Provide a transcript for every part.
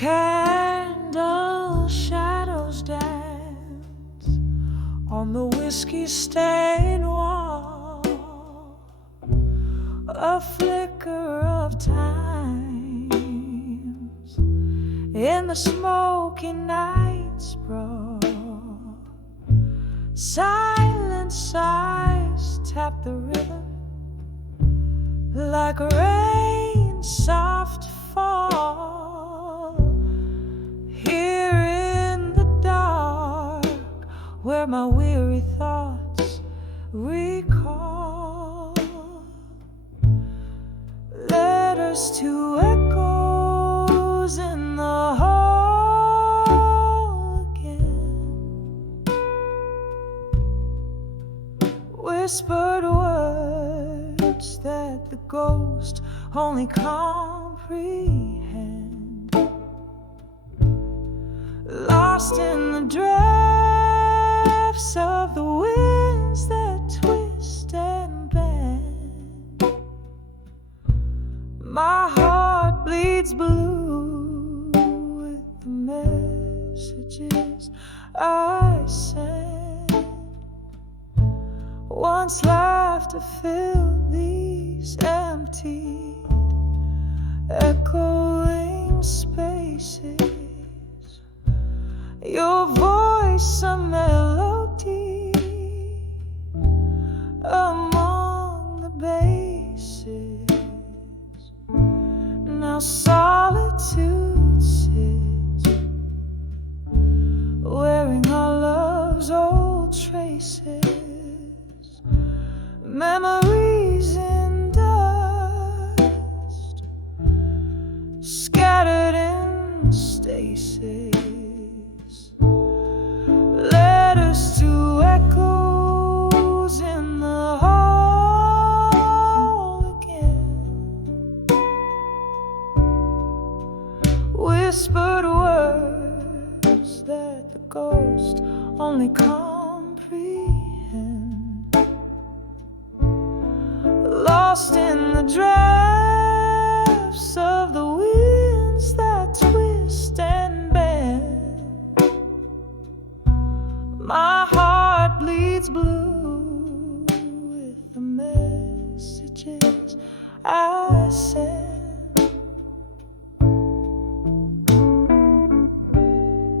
Candle shadows dance on the whiskey-stained wall. A flicker of times in the smoky night sprawl. Silent sighs tap the rhythm like rain soft fall. Here in the dark, where my weary thoughts recall, letters to echoes in the hall again. Whispered words that the ghost only comprehend. Lost in the drafts of the winds that twist and bend. My heart bleeds blue with the messages I send. Once laughter filled these empty, echoing spaces. Your voice a melody among the bases. Now solitude sits, wearing our love's old traces. Memories in dust, scattered in stasis. Letters to echoes in the hall again. Whispered words that the ghost only comprehend. Lost in the drafts of the winds that twist and bend. My heart bleeds blue with the messages I send.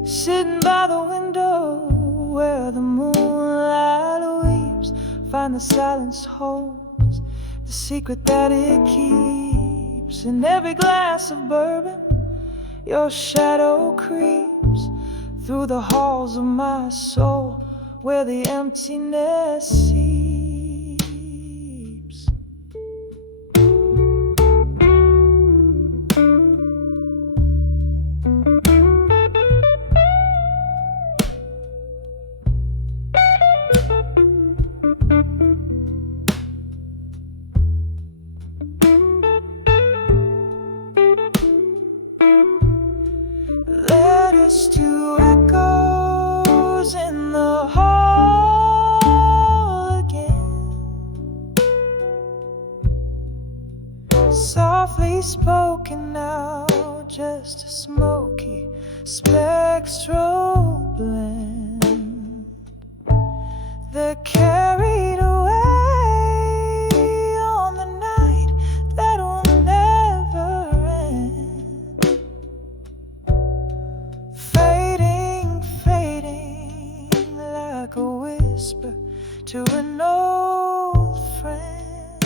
Sitting by the window where the moonlight weeps, find the silence holds the secret that it keeps. In every glass of bourbon, your shadow creeps through the halls of my soul, where the emptiness seeps. Letters to echoes in the hall again. Softly spoken now, just a smoky spectral blend. They're carried away on the night that will never end. Fading, fading like a whisper to an old friend.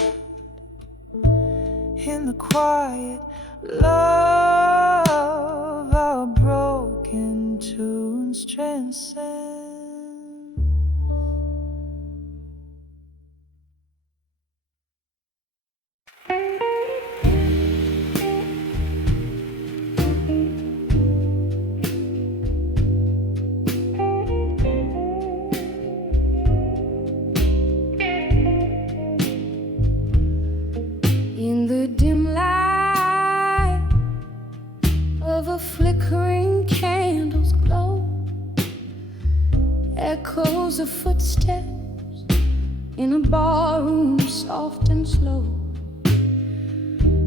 In the quiet love, our broken tunes transcend. In the dim light of a flickering candle's glow, echoes of footsteps in a ballroom, soft and slow.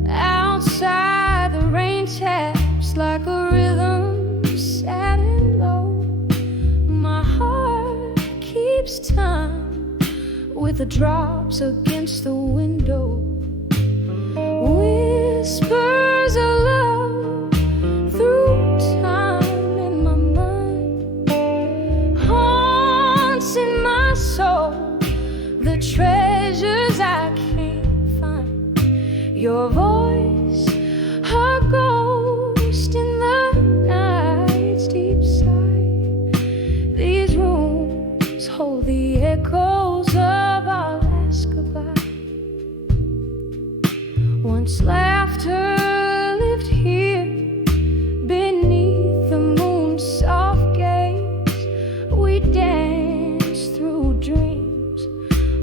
Outside the rain taps like a rhythm the drops against the window. Whispers of love through time in my mind, haunts in my soul, the treasures I can't find. Your voice, a ghost in the night's deep sigh. These rooms hold the echoes of our last goodbye. Once laughter lived here beneath the moon's soft gaze. We danced through dreams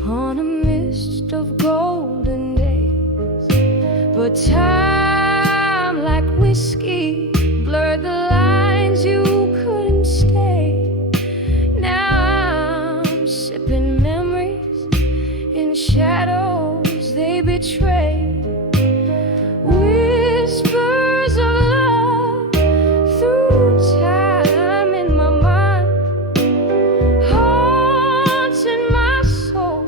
on a mist of golden days. But time, like whiskey, blurred the lines, you couldn't stay. Now I'm sipping memories in shadows they betray. Whispers of love through time in my mind, haunts in my soul,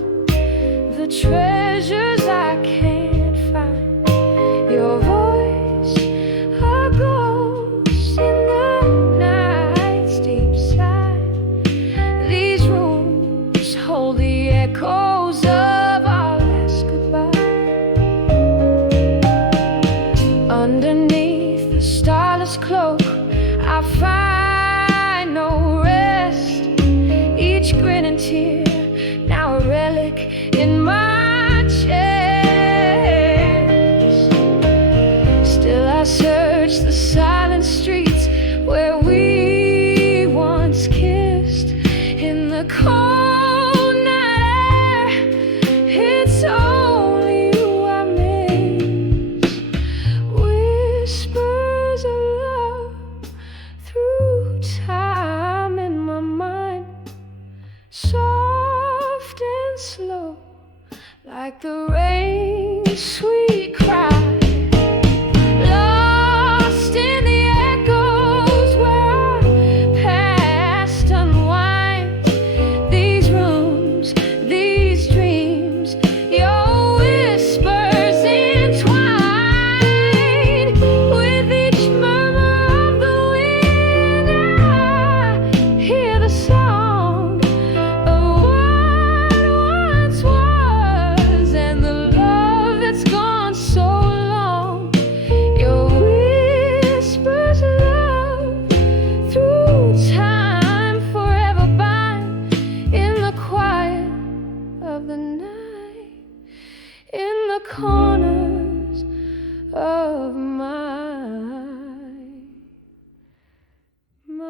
the treasures I can't find. Your voice, a ghost in the night's deep sigh. These rooms hold the echoes of our last goodbye. Underneath the starless cloak, I find no rest. Each grin and tear, now a relic in my chest. Still I search the silent streets where we once kissed. In the cold night air, it's only you I miss. Whispers of love through time in my mind, soft and slow, like the rain's sweet cry. Lost in the echoes where our past unwinds. These rooms, these dreams, your whispers entwined. With each murmur of the wind, I hear the sound of what once was, and the love that's gone so long. Your whispers of love through time forever bind. In the quiet of the night, in the corners of my mind.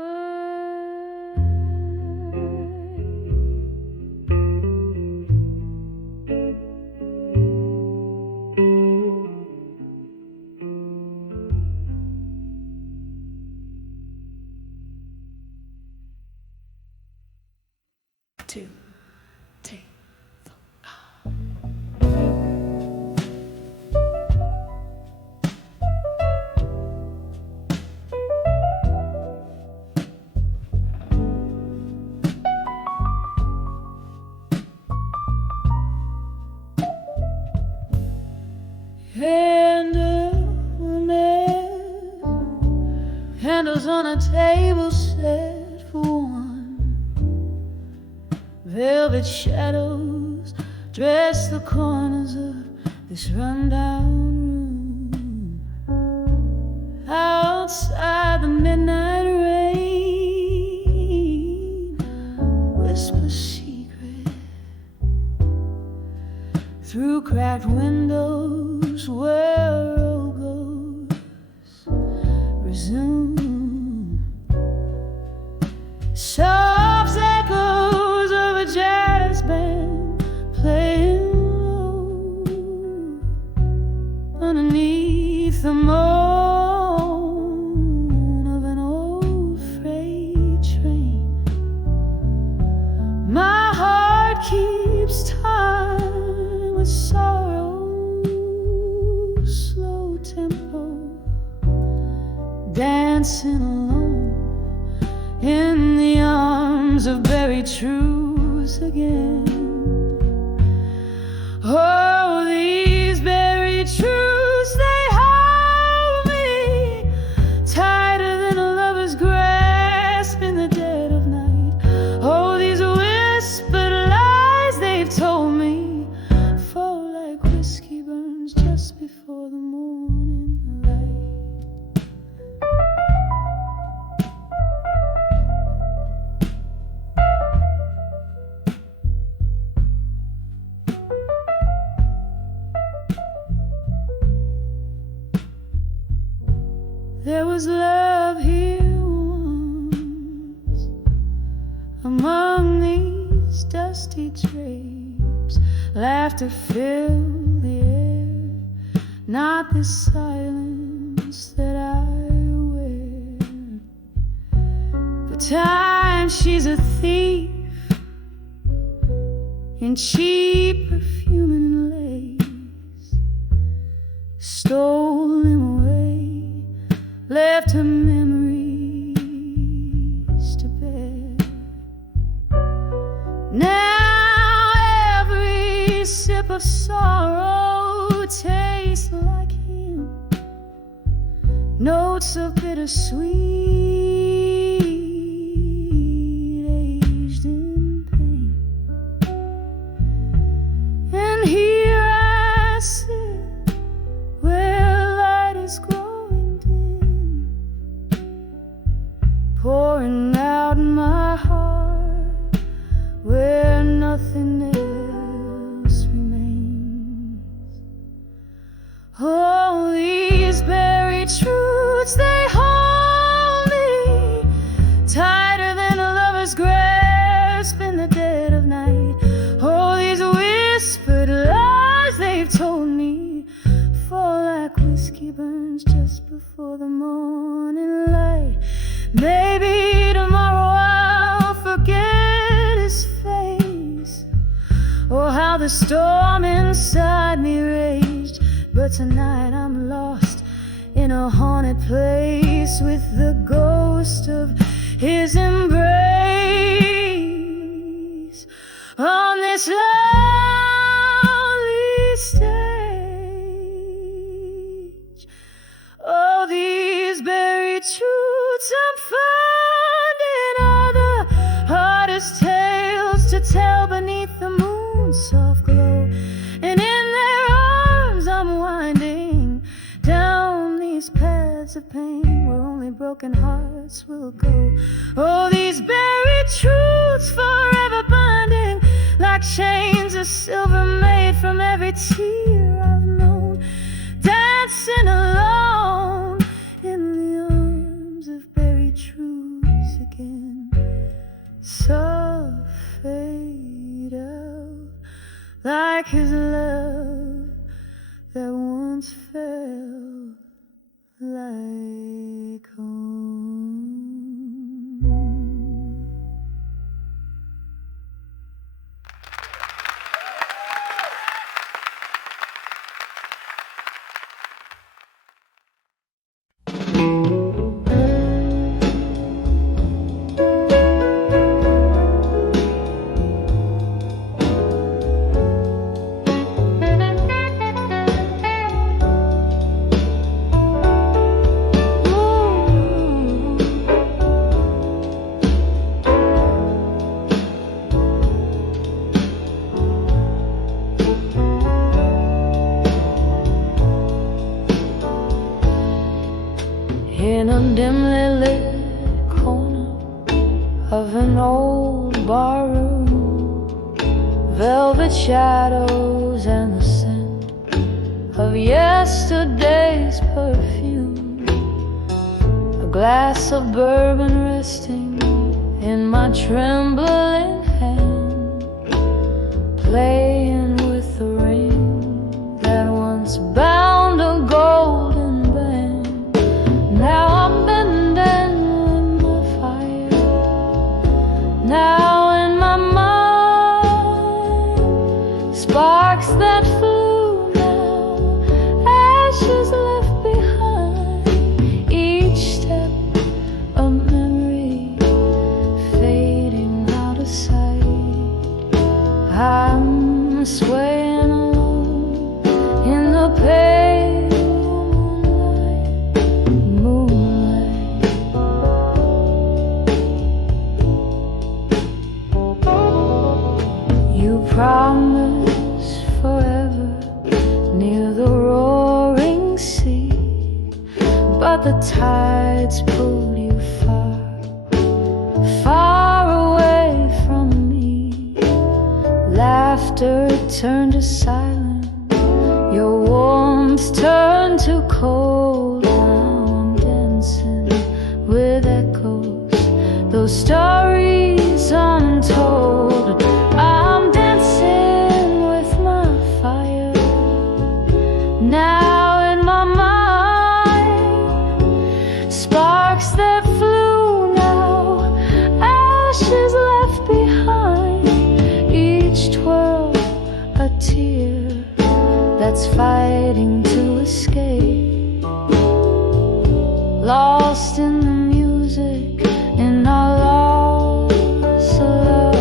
2, 3, 4. Candles on a table set for one. Velvet shadows dress the corners of this rundown room. Outside the midnight rain whispers secret through cracked windows where road goes resume. Soft echoes of a jazz band playing low underneath the moan of an old freight train. My heart keeps time with sorrow's slow tempo, dancing alone in the arms of buried truths again. Oh, these buried truths, they hold me tighter than a lover's grasp in the dead of night. Oh, these whispered lies they've told me fall like whiskey burns just before the morning light. There was love here once among these dusty drapes. Laughter filled the air, not the silence that I wear. But time, she's a thief in cheap perfume and lace, stole him away, left her memories to bear. Now every sip of sorrow tastes like him, notes of bittersweet, aged in pain. And here I sit where light is growing dim, pouring out my heart where nothing else remains. Oh, these buried truths, they hold me tighter than a lover's grasp in the dead of night. Oh, these whispered lies they've told me fall like whiskey burns just before the morning light. Maybe tomorrow I'll forget his face, or how the storm inside me raged. But tonight I'm lost in a haunted place with the ghost of his embrace on this lonely stage. Oh, these buried truths I'm finding are the hardest tales to tell beneath the moon's soft glow. And in their arms I'm winding down these paths of pain where only broken hearts will go. Oh, these buried truths forever binding like chains of silver made from every tear I've known, dancing alone in the arms of buried truths again. Soft fade out like his love that once felt like home. In a dimly lit corner of an old barroom, velvet shadows and the scent of yesterday's perfume, a glass of bourbon resting in my trembling hand, playing with the ring that once bound a golden band. Now I'm bending in the fire, now in my mind, sparks that flew, now ashes left behind. Each step a memory fading out of sight. I'm but the tides pulled you far, far away from me. Laughter turned to silence, your warmth turned to cold. Now I'm dancing with echoes, those stories untold. I'm dancing with my fire, now in my mind. Sparks that flew, now ashes left behind. Each twirl a tear that's fighting to escape, lost in the music, in our lost of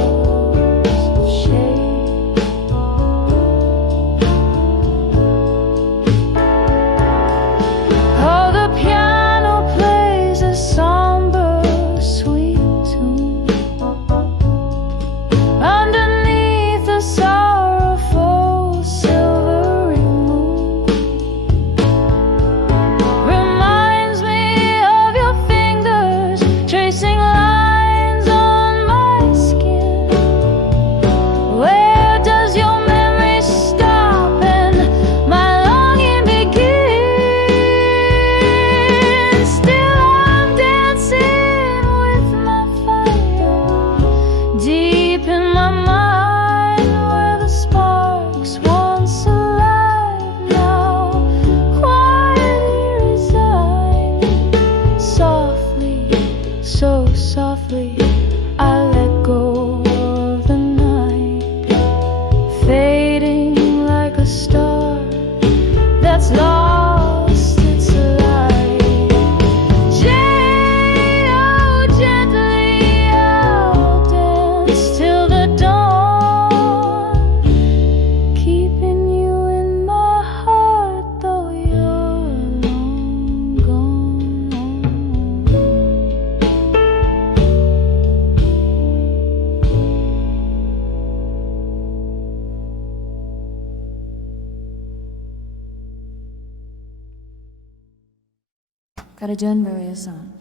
shape. Oh, the piano plays a somber, sweet tune underneath the sorrowful silvery moon. Reminds me of your fingers tracing lines on my skin. Where does your memory stop and my longing begin? Still I'm dancing with my fire, deep in my mind, where the sparks once alive now quietly reside. Softly, so softly, I let go of the night, fading like a star that's lost its light. Oh, gently I'll dance till the dawn, keeping you in my heart though you're long gone. Gotta John Maria song.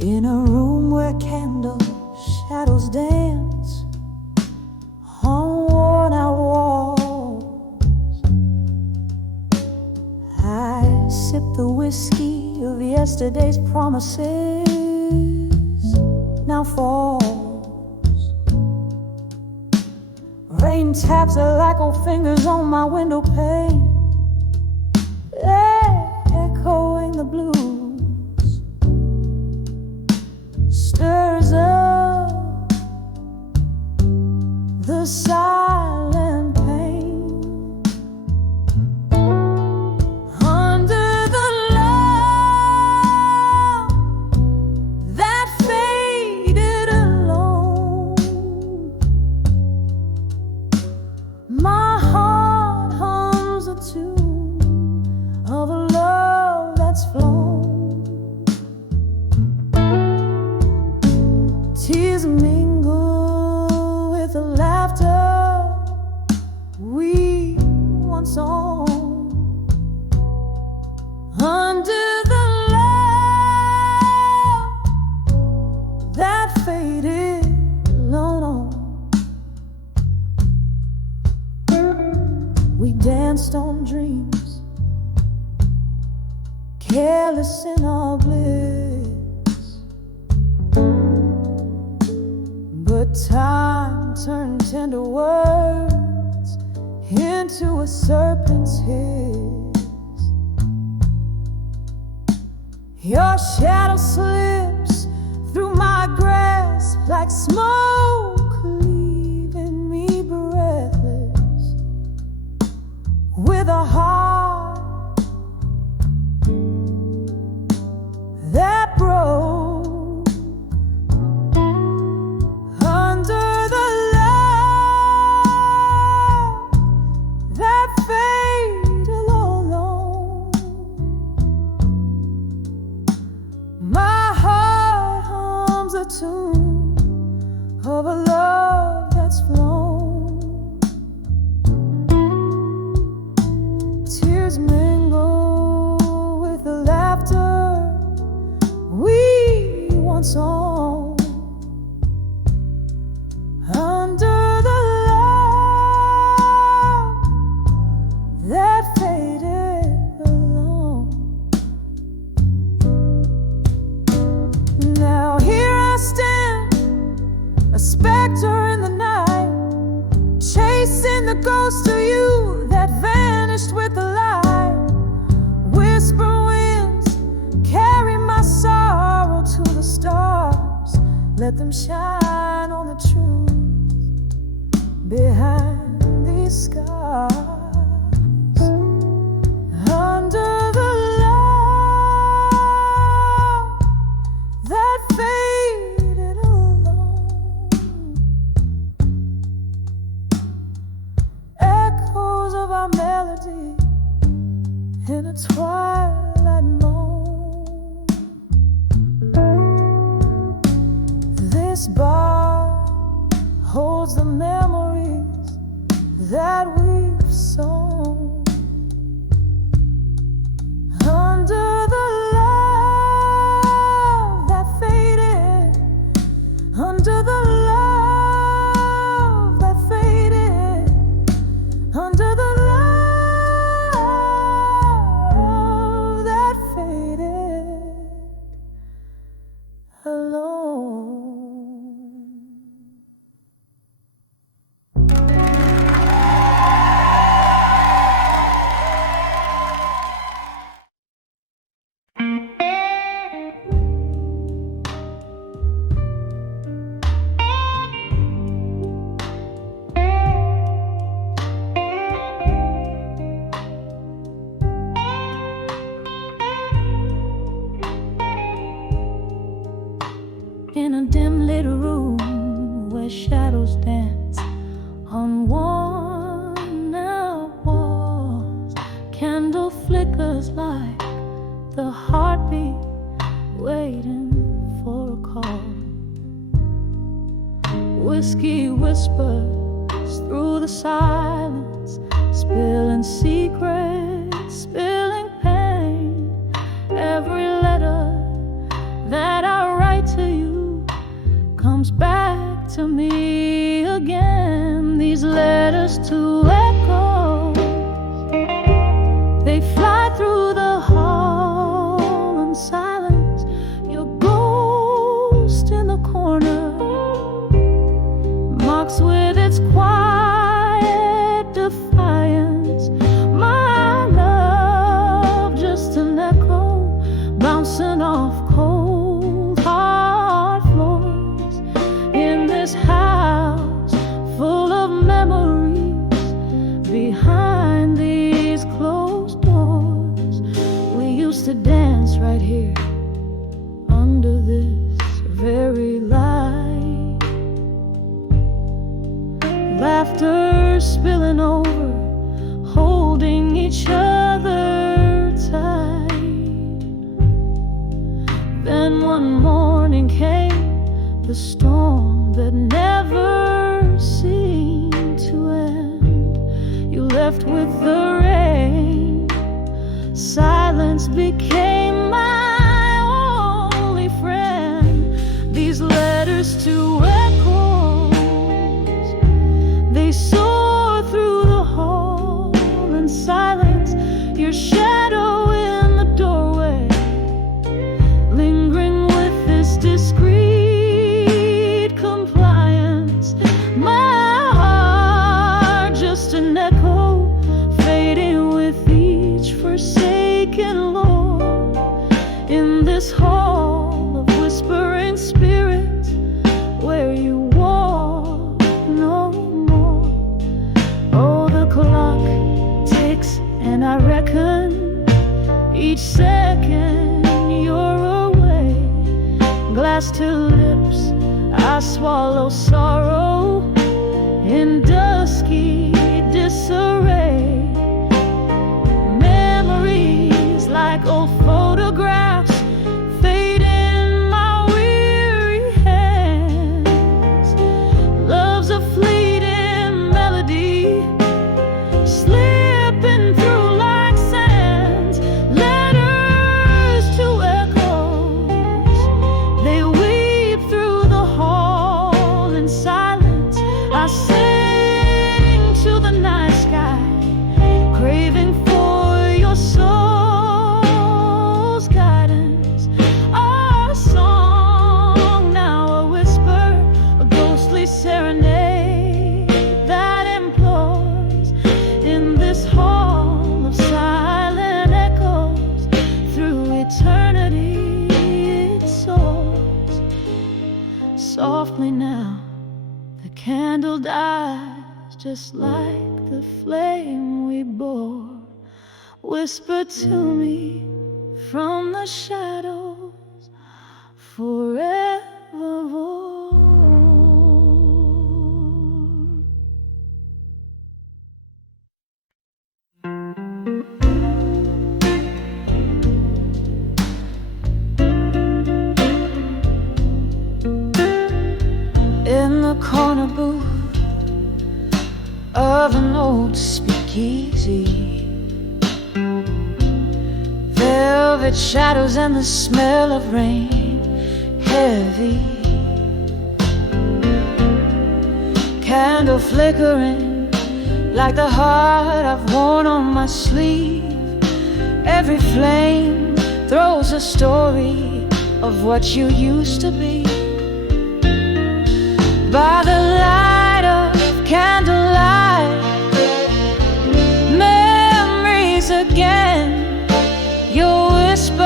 In a room where candles, shadows dance on worn-out walls, I sip the whiskey of yesterday's promises. Now falls, rain taps her like old fingers on my window pane, echoing the blues. Stirs up the silent pain under the love that faded alone. My heart hums a tune of a love that's flown. Tears mingle with the laughter we once owned. Under the love that faded alone. We danced on dreams, careless in our bliss. But time turned tender words into a serpent's hiss. Your shadow slips through my grasp like smoke, leaving me breathless, with a heart that broke. once owned. Under the love that faded alone. Now here I stand, a specter in the night, chasing the ghost of you that vanished with the light. Whisper winds carry my sorrow to the stars. Let them shine on the truth behind these scars. Under the love that faded alone. Echoes of our melody in a twilight moan. This bar holds the memories that we've sown. Under the love that faded, under the love that faded, under the love that faded alone. In a dim lit room where shadows dance on worn out walls, candle flickers like the heartbeat waiting for a call. Whiskey whispers through the silence, spilling secrets, spilling pain. Every letter that I write to you comes back to me again. These letters to echoes, they fly through the hall in silence. Your ghost in the corner mocks with its quiet defiance. My love, just an echo bouncing off cold hard floors in this house full of memories behind these closed doors. We used to dance right here under this very light, laughter spilling over, holding each other tight. Then one morning came the storm that never seemed to end. You left with the rain, silence became my only friend. These letters to echoes, they soar through the hall in silence. Your shadow in the doorway, lingering with this discreet compliance. My heart, just an echo, fading with each forsaken lore. In this hall of whispering spirits, where you walk no more. Oh, the clock ticks and I reckon each second you're away. Glass to lips, I swallow sorrow in dusky disarray. Memories like old photographs fade in my weary hands. Love's a fleeting melody, slipping through like sand. Letters to echoes, they weave softly now. The candle dies just like the flame we bore. Whisper to me from the shadows forevermore. In the corner booth of an old speakeasy, velvet shadows and the smell of rain heavy, candle flickering like the heart I've worn on my sleeve. Every flame throws a story of what you used to be. By the light of candlelight, memories again. You'll whisper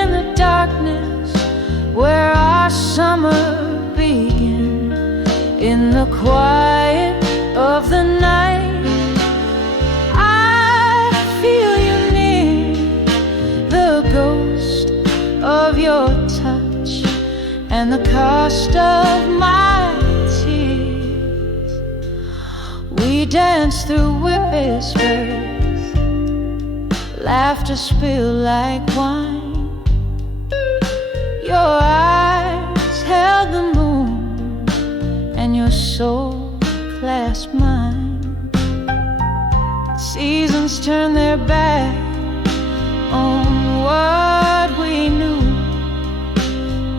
in the darkness where our summer began. In the quiet of the night, I feel you near. The ghost of your touch and the cost of my tears. We dance through whispers, laughter spill like wine. Your eyes held the moon and your soul clasped mine. Seasons turn their back on what we knew.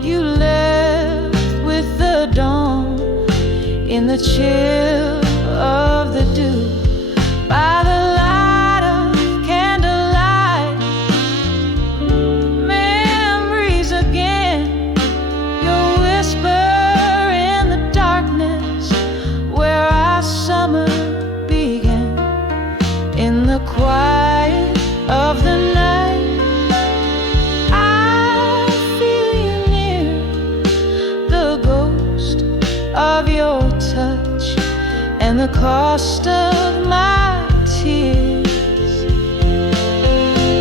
You left with the dawn in the chill of the dew. By the light of candlelight, memories again. You'll whisper in the darkness where our summer began. In the quiet of the night, I feel you near. The ghost of your touch and the cost of my tears.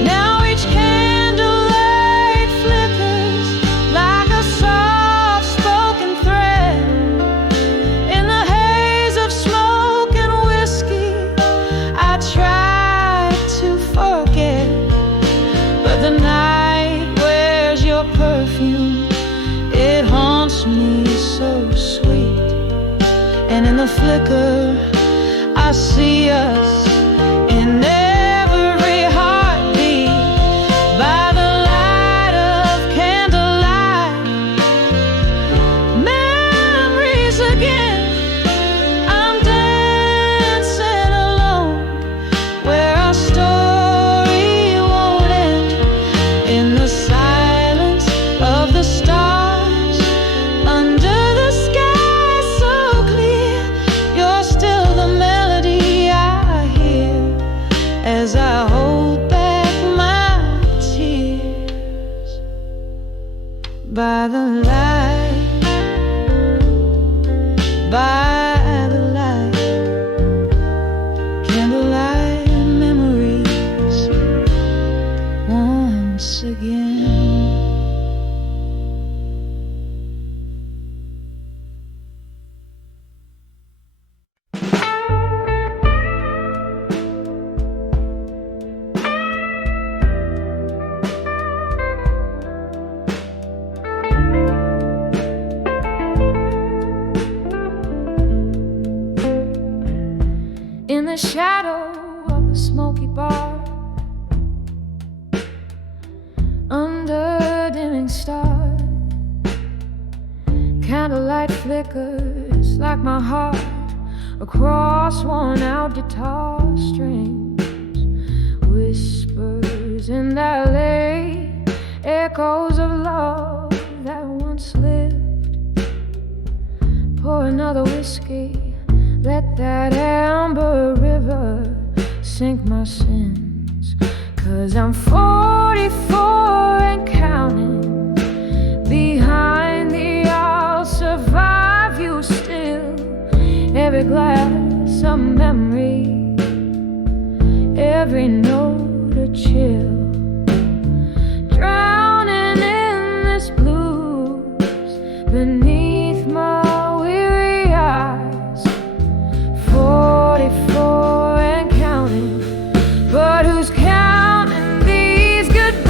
Now each candlelight flickers like a soft-spoken thread. In the haze of smoke and whiskey, I try to forget, but the night wears your perfume. It haunts me so sweet. And in the flicker, I see us in every heartbeat. By the light of candlelight, memories again. I'm dancing alone where our story won't end. In the silence of the stars, under the sky so clear, you're still the melody I hear as I hold back my tears. By the light, by the light, candlelight memories once again. In the shadow of a smoky bar, under dimming stars, candlelight flickers like my heart across worn-out guitar strings. Whispers in that lake, echoes of love that once lived. Pour another whiskey, let that amber river sink my sins. 'Cause I'm 44 and counting behind the altar every note a chill, drowning in this blues beneath my weary eyes. 44 and counting, but who's counting these goodbyes?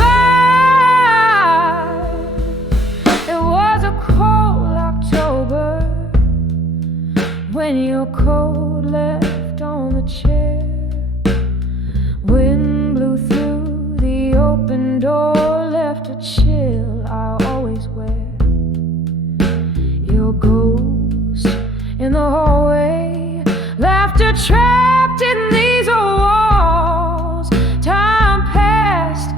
It was a cold October when your coat left on the chair. Wind blew through the open door, left a chill I always wear. Your ghost in the hallway, laughter trapped in these walls. Time passed,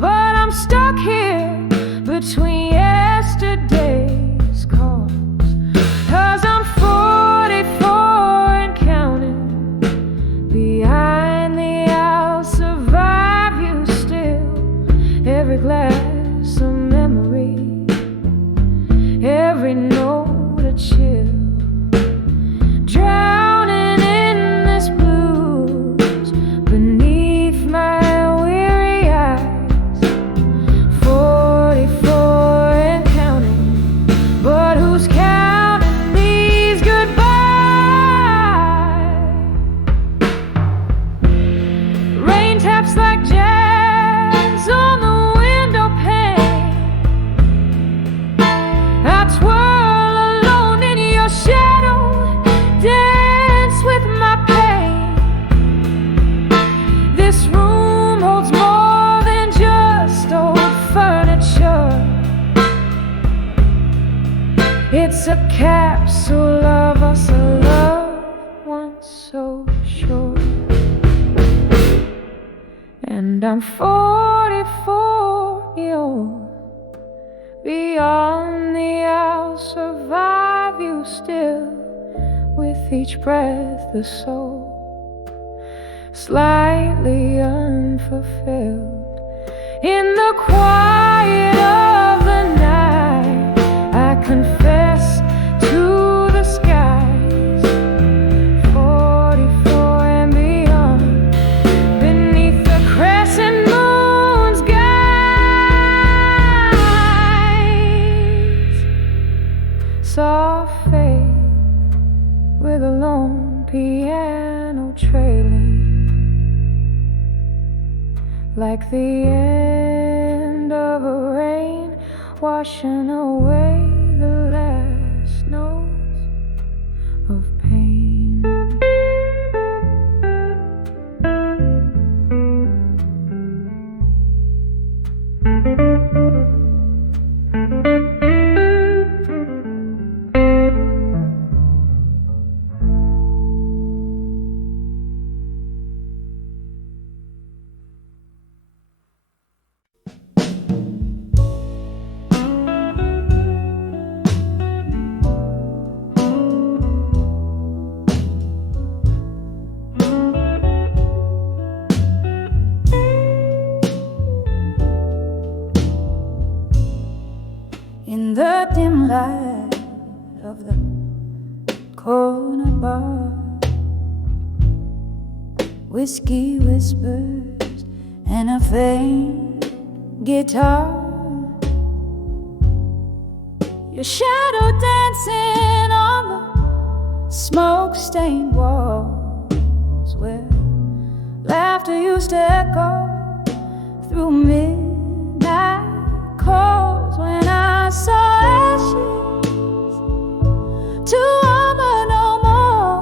but I'm stuck here between yesterday's calls. 'Cause I'm 44 and counting. Behind the I'll survive you still. Every glass a memory, every note a chill, drowning in this blues beneath my weary eyes. 44 and counting, but who's counting these goodbyes? Rain taps like jazz on the window pane. I twirl alone in your shadow, dance with my pain. This room holds more than just old furniture. It's a capsule of us, a love once so short. And I'm 44 young. Beyond the I'll survive you still. With each breath the soul slightly unfulfilled. In the quiet of the night, I confess to the skies. 44 and beyond, beneath the crescent moon's guise. Soft fade with a lone piano trailing, like the end of a rain washing away the last notes of pain. In the dim light of the corner bar, whiskey whispers and a faint guitar. Your shadow dancing on the smoke-stained walls, where laughter used to echo through midnight calls. When I saw ashes to armor no more,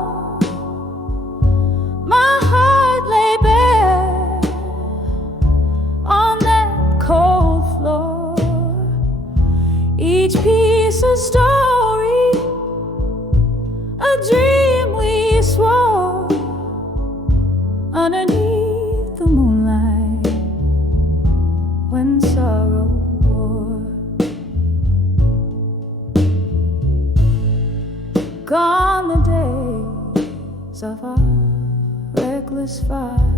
my heart lay bare on that cold floor. Each piece a story, a dream we swore underneath the moonlight when sorrow wore. Gone the days of our reckless fire.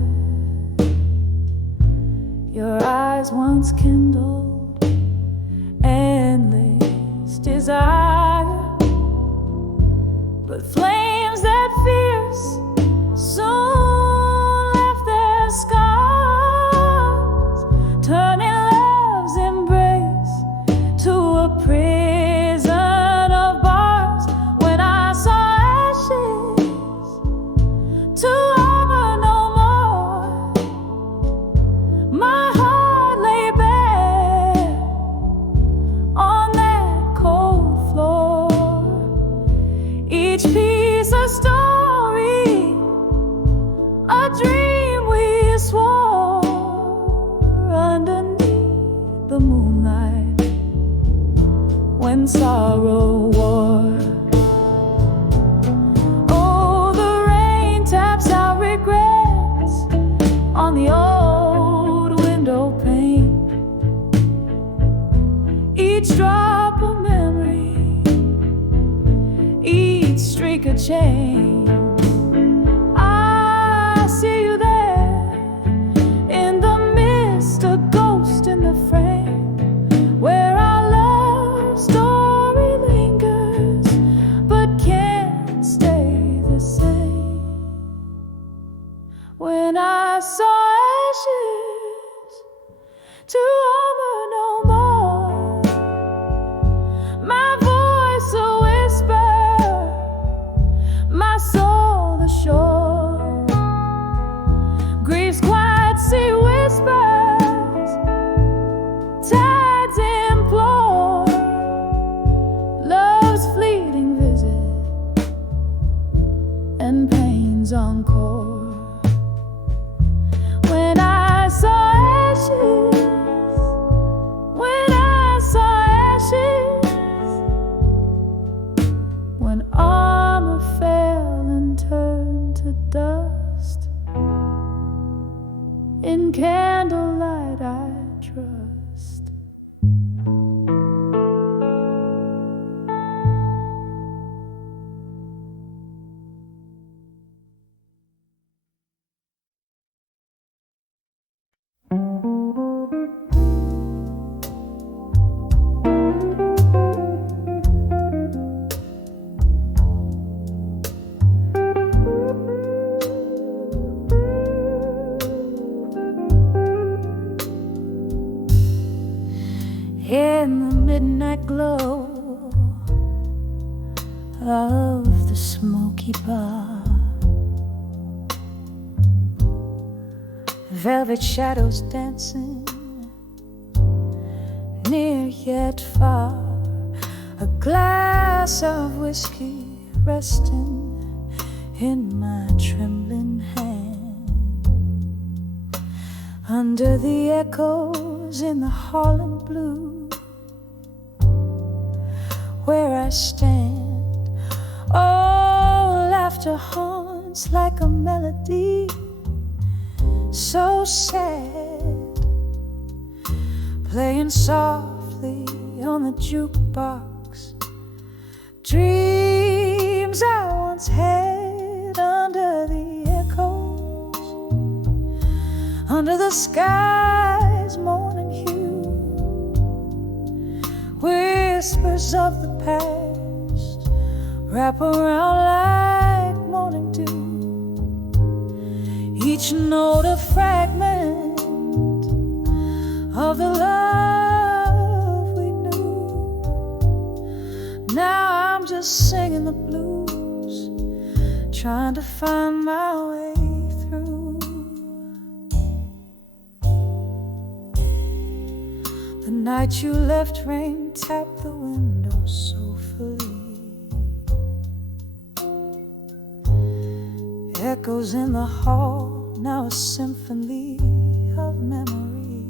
Your eyes once kindled endless desire, but flames that fierce soon left their sky. story, a dream we swore underneath the moonlight when sorrow wore. Oh, the rain taps out regrets on the old window pane. Each drop of memory, each streak of change. I see you there in the mist, a ghost in the frame, where our love story lingers but can't stay the same. When I saw ashes to armor no more, my voice a whisper, my soul the shore. Grief's quiet sea whispers, tides implore love's fleeting visit and pain's encore. When I saw ashes, when I saw ashes, when armor fell and turned to dust, in candlelight I trust. In the midnight glow of the smoky bar, velvet shadows dancing near yet far, a glass of whiskey resting in my trembling hand. Under the echoes in the hall in blue, where I stand, oh, laughter haunts like a melody so sad, playing softly on the jukebox. Dreams I once had under the echoes, under the sky's morning hue, whispers of the past wrap around like morning dew. Each note a fragment of the love we knew. Now I'm just singing the blues, trying to find my way through. The night you left, rain tapped the window soulfully. Echoes in the hall, now a symphony of memory.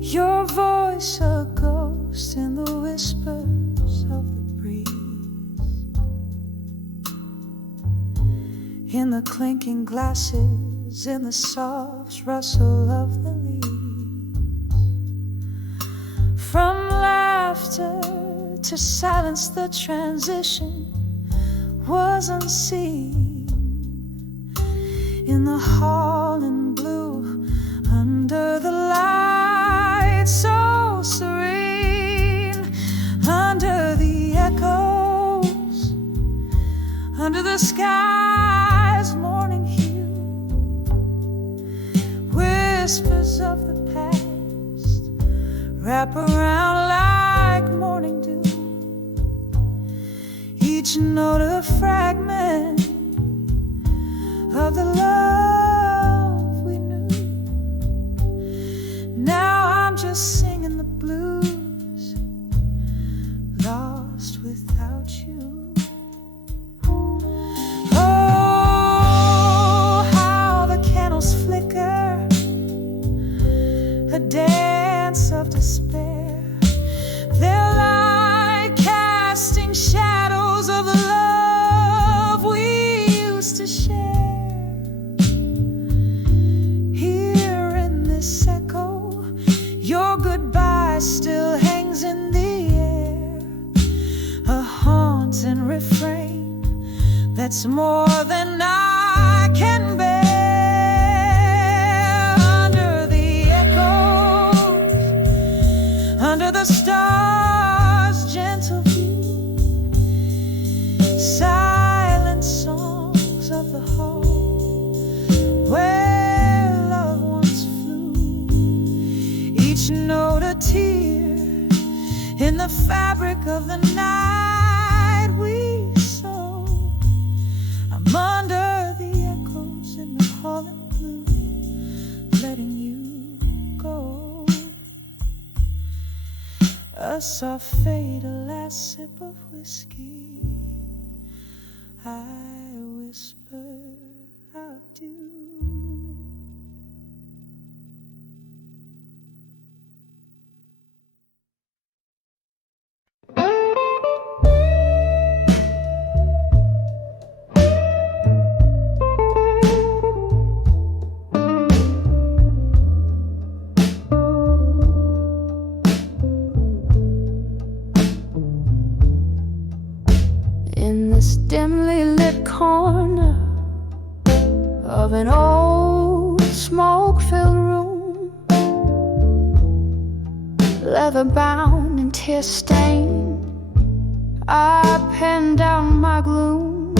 Your voice a ghost in the whispers of the breeze, in the clinking glasses, in the soft rustle of the leaves. From laughter to silence, the transition was unseen. In the hall in blue, under the light so serene, under the echoes, under the sky's morning hue, whispers of the past wrap around like morning dew. Each note a fragment of the love we knew. Now I'm just singing the blues, lost without you. It's more than I can bear. Under the echoes, under the stars' gentle view, silent songs of the hall where love once flew. Each note a tear in the fabric of the night we sow. I'm under the echoes in the hall in blue, letting you go. A soft fade, a last sip of whiskey, I whisper out to you. In this dimly lit corner of an old smoke-filled room, leather-bound and tear-stained, I pen down my gloom.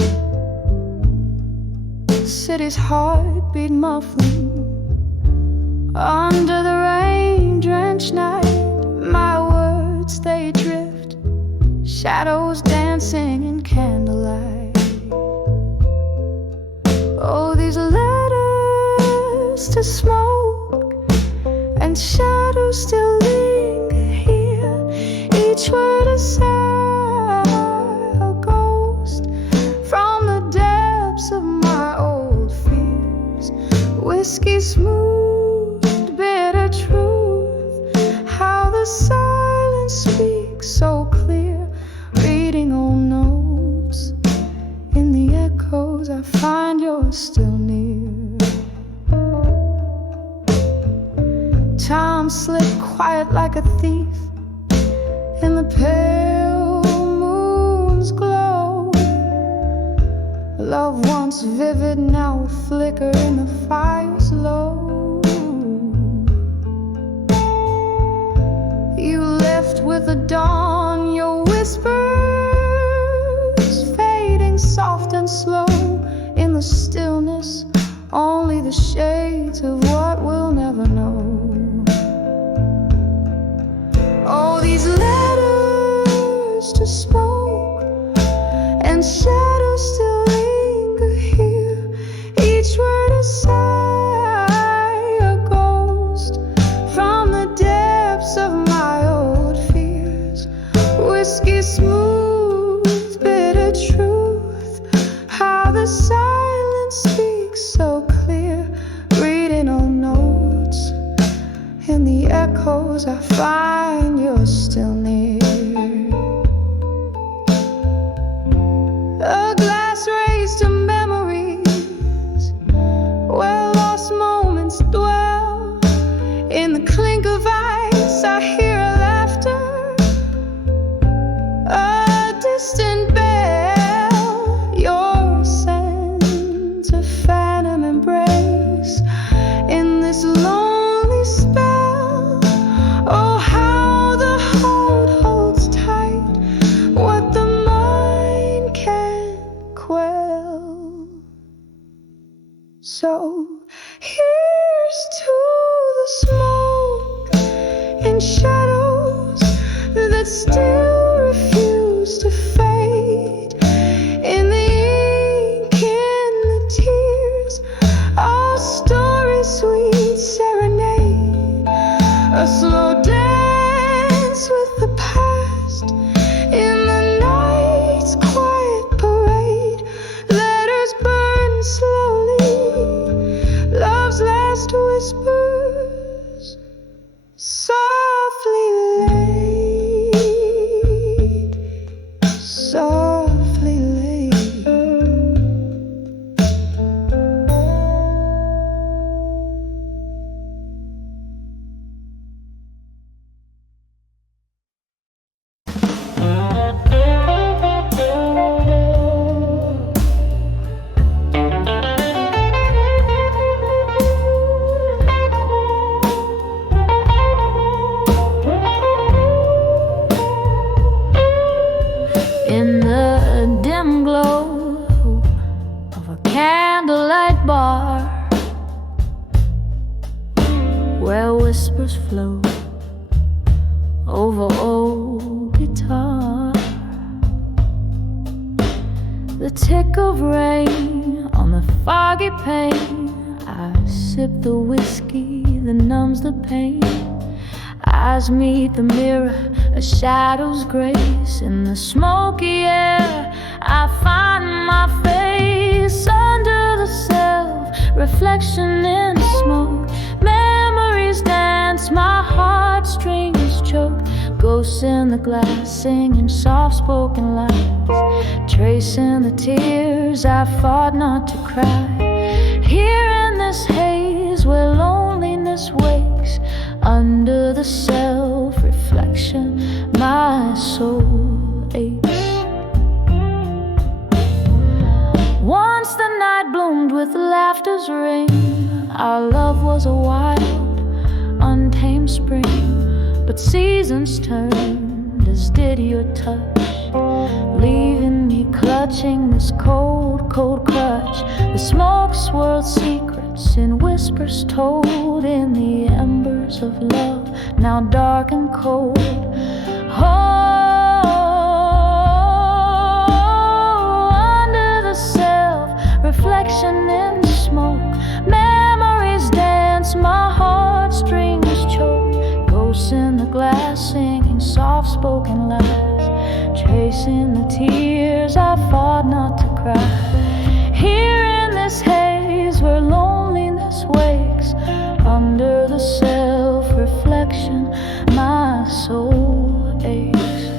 The city's heartbeat muffling under the rain-drenched night. My words, they drift, shadows dancing in candlelight. Oh, these letters to smoke and shadows still linger here. Each word a sigh, a ghost from the depths of my old fears. Whiskey smoothed, bitter truth, how the silence speaks so clear. Reading old notes, in the echoes I find you're still near. Time slipped quiet like a thief in the pale moon's glow. Love once vivid, now a flicker in the fire's low. You left with the dawn, your whispers fading soft and slow. In the stillness, only the shades of what we'll never know. Oh, these letters to smoke and shadows still linger here. Each word a sigh, a ghost from the depths of my old fears. Whiskey smooth, bitter truth, how the silence speaks so clear. Reading old notes, in the echoes I find you're still near. A glass raised to memories where lost moments dwell. In the clink of ice I hear a laughter, a distant bell, your sense of phantom embrace in this lonely spell. Oh, how the heart holds tight what the mind can't quell. So here's to the smoke and shadows that still refuse to fade. In the ink, in the tears, our story sweet serenade, a slow dance with the past. In the night's quiet parade, letters burn slowly, love's last whispers softly laid. over old guitar. The tick of rain on the foggy pane. I sip the whiskey that numbs the pain. Eyes meet the mirror, a shadow's grace. In the smoky air, I find my face. Under the self, reflection in smoke. Memories dance, my heartstrings choke. Ghosts in the glass, singing soft-spoken lies. Tracing the tears I fought not to cry. Here in this haze where loneliness wakes. Under the self-reflection, my soul aches. Once the night bloomed with laughter's ring. Our love was a wild, untamed spring. But seasons turned, as did your touch, leaving me clutching this cold, cold crutch. The smoke swirled secrets in whispers told in the embers of love, now dark and cold. Oh, under the self-reflection in smoke. Memories dance, my heartstrings choke. Ghosts in the glass, singing soft-spoken lies. Tracing the tears I fought not to cry. Here in this haze where loneliness wakes. Under the self-reflection, my soul aches.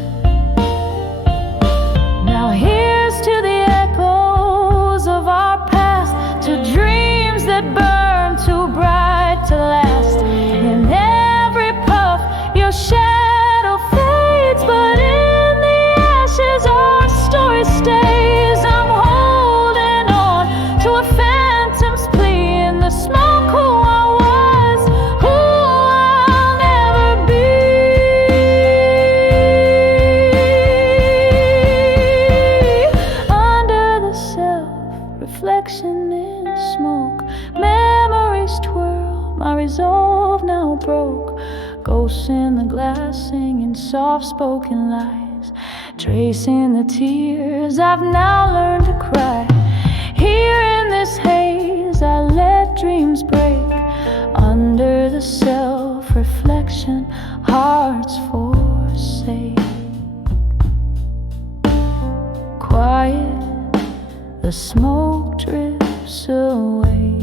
Now here's to the echoes of our past, to dreams that burn too bright to last. In every puff your shadow fades, but in the ashes our story stays. I'm holding on to a phantom's plea in the smoke. Who I was, who I'll never be. Under the self-reflection in smoke. Memories twirl, my resolve now broke. Ghosts in the glass, singing soft-spoken lies. Tracing the tears I've now learned to cry. Here in this haze I let dreams break. Under the self-reflection, hearts forsake. Quiet, the smoke drifts away.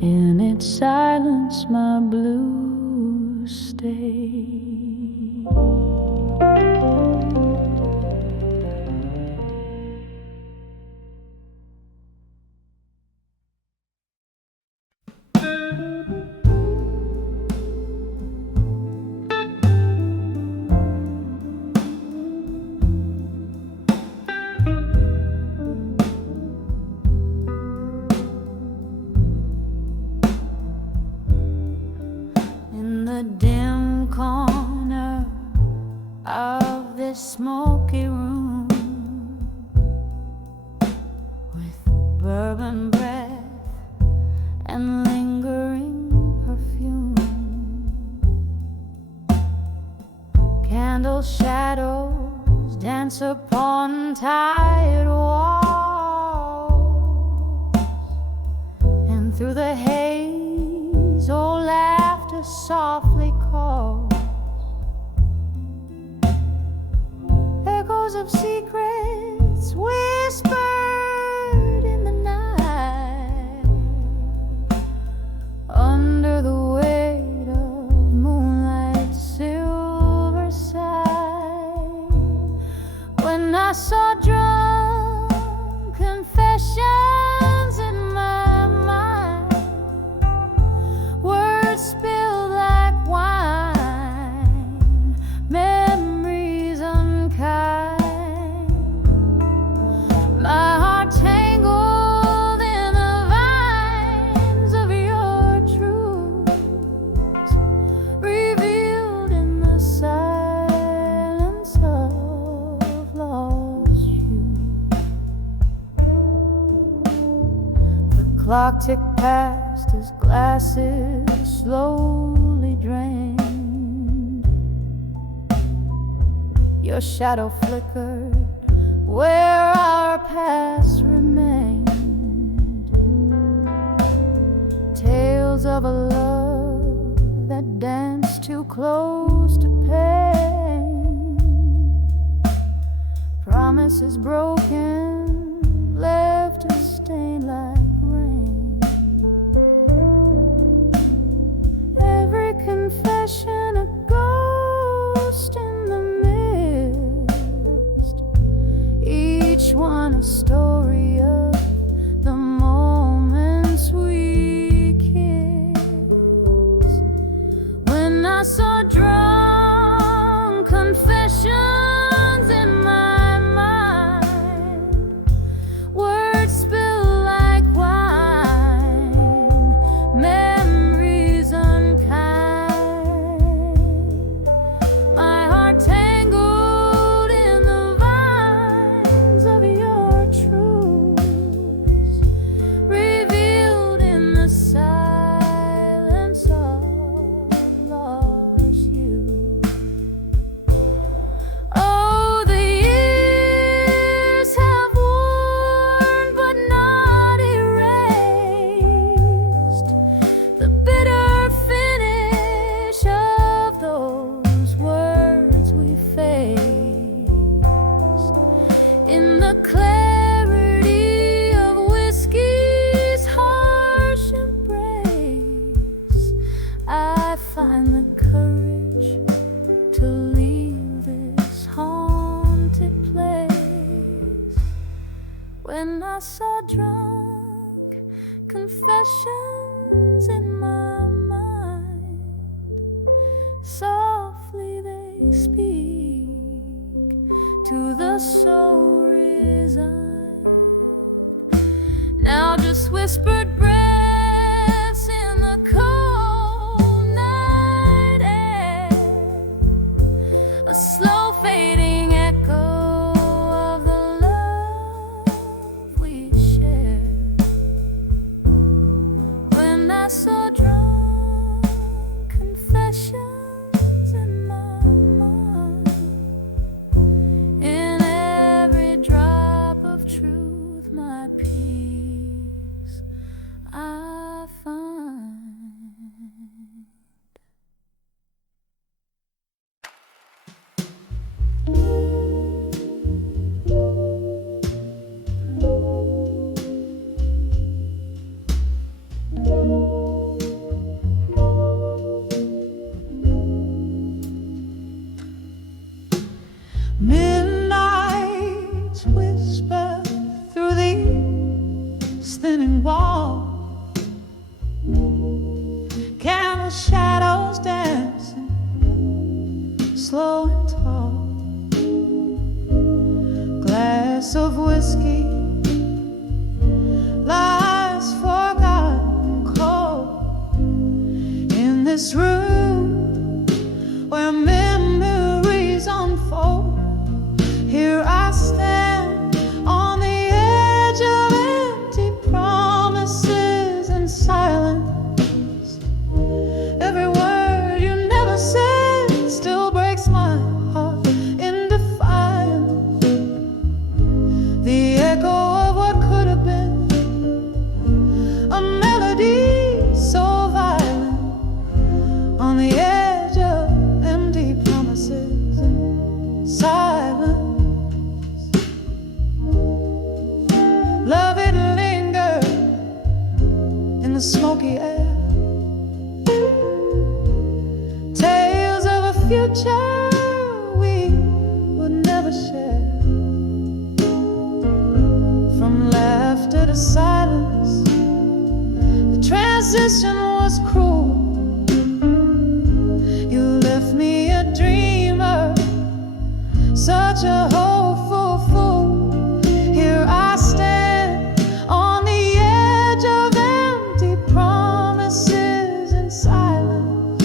In its silence my blues stay. In the dim corner of this smoky room, with bourbon breath and lingering perfume, candle shadows dance upon tired walls, and through the haze old laughter softly calls. Echoes of secrets whispered in the night. Under the weight of moonlight's silver side. When I saw drunk confessions in my mind, words spilled like wine, memories unkind. My heart tangled in the vines of your truths, revealed in the silence of lost youth. The clock ticked past as glasses slowly drained. Your shadow flickered where our past remained. Tales of a love that danced too close to pain. Promises broken, left a stain like rain. Every confession a ghost in the mist, each one a story of the moments we kissed. When I saw drunk confessions in my mind, words spill like wine, memories unkind. My heart tangled in the vines of your truths, revealed in the silence of lost youth. Oh, the years have worn but not erased the bitter finish of those words we faced. In the clarity of whiskey's harsh embrace, I find the courage to leave this haunted place. When I saw drunk confessions in my mind, softly they speak to the soul resigned. Now just whispered breaths in the cold night air, a slow fading echo of the love we shared. When I saw drunk confessions in my mind, in every drop of truth my peace I find. Midnight's whisper through these thinning walls, candle shadows dancing slow and tall. Glass of whiskey lies forgotten cold in this room where memories unfold. Here I stand on the edge of empty promises and silence. Every word you never said still breaks my heart in defiance. The echo of what could have been, a melody so violent, on the edge of empty promises and silence. Love it linger in the smoky air, tales of a future we would never share. From laughter to silence, the transition was cruel. You left me a dreamer, such a hopeful fool. Here I stand on the edge of empty promises and silence.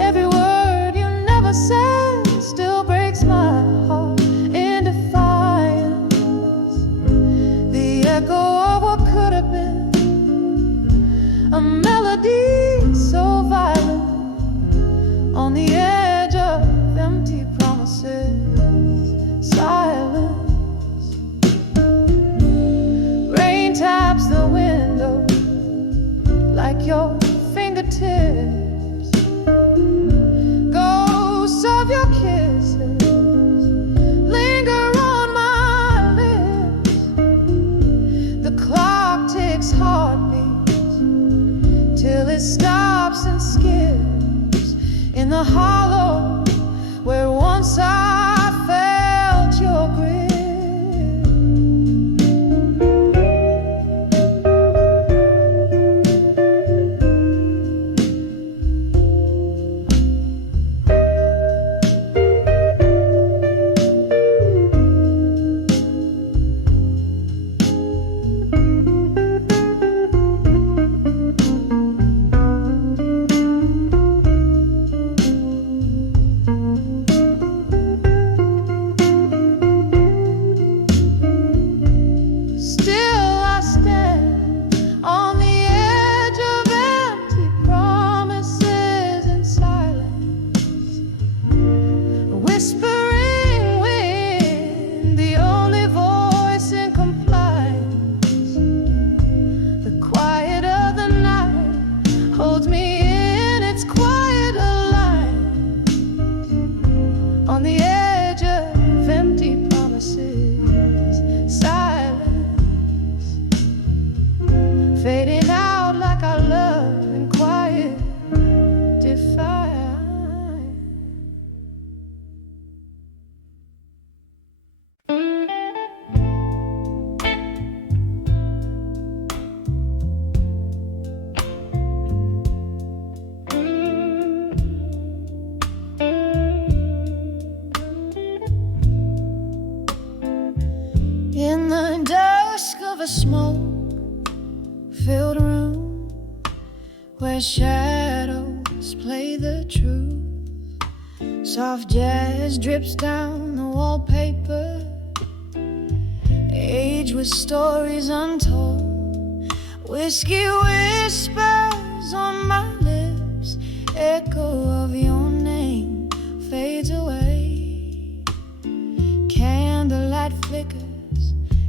Every word you never said still breaks my heart in defiance. The echo of what could have been, a melody in the hollow where once I felt your grip. In the dusk of a smoke-filled room where shadows play the truth, soft jazz drips down the wallpaper, age with stories untold, whiskey whispers on my lips, echo of your name fades away, candlelight flickers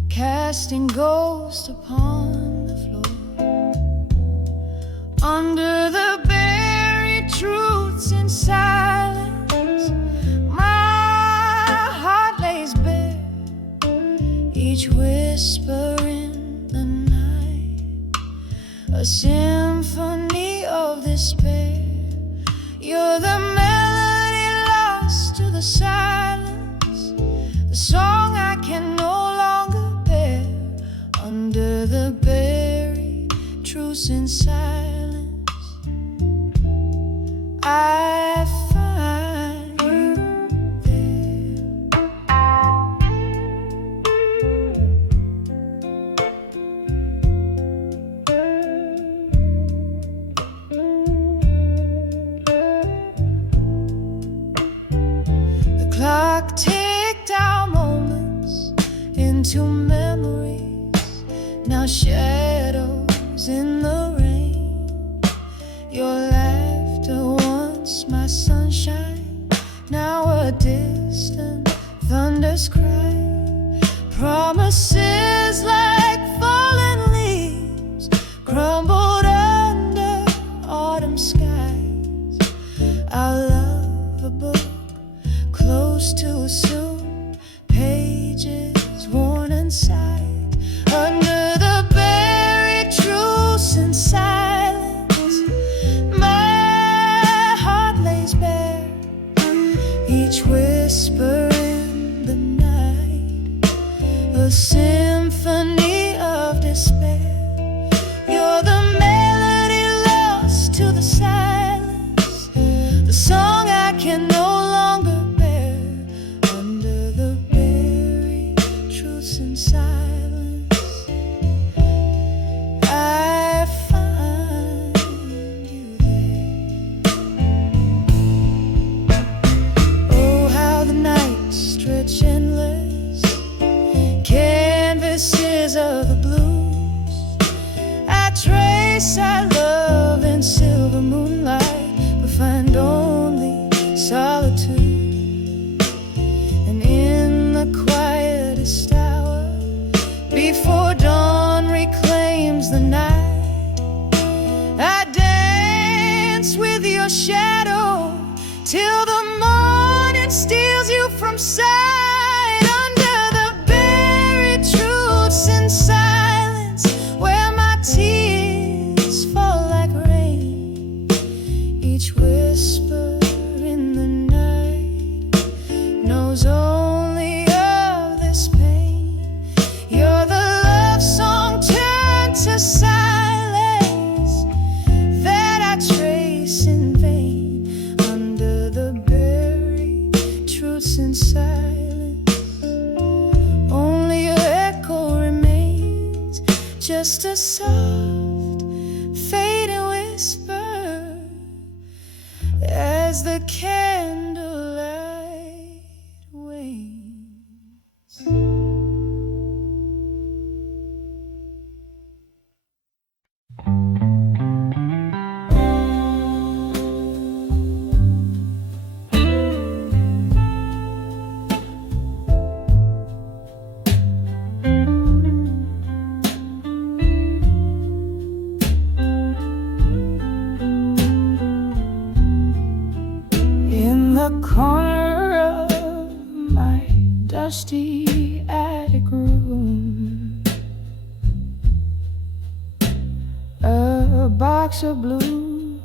casting ghosts upon the floor. Under the buried truths in silence, my heart lays bare, each whisper in the night, a symphony of despair. You're the melody lost to the silence, the song I can no longer bear. Under the buried truths in silence, I find you there. The clock ticked our moments into memories, now shadows in the rain. Your laughter once my sunshine, now a distant thunder's cry. Promises like fallen leaves crumbled under autumn skies. Our love a book close too soon, pages worn inside. Under the buried truths in silence, my heart lays bare, each whisper in the night, a symphony of despair. You're the melody lost to the silence, the song I can no longer bear. Under the buried truths in silence, I find you there. Oh, how the nights stretch endless, canvases of the blues. I trace our love in silver moonlight, but find only solitude. And in the quietest hour, before dawn reclaims the night, I dance with your shadow till the morning steals you from sight. Under the buried truths in silence, where my tears fall like rain, each whisper just a soft fading whisper as the candlelight wanes. The corner of my dusty attic room, a box of blues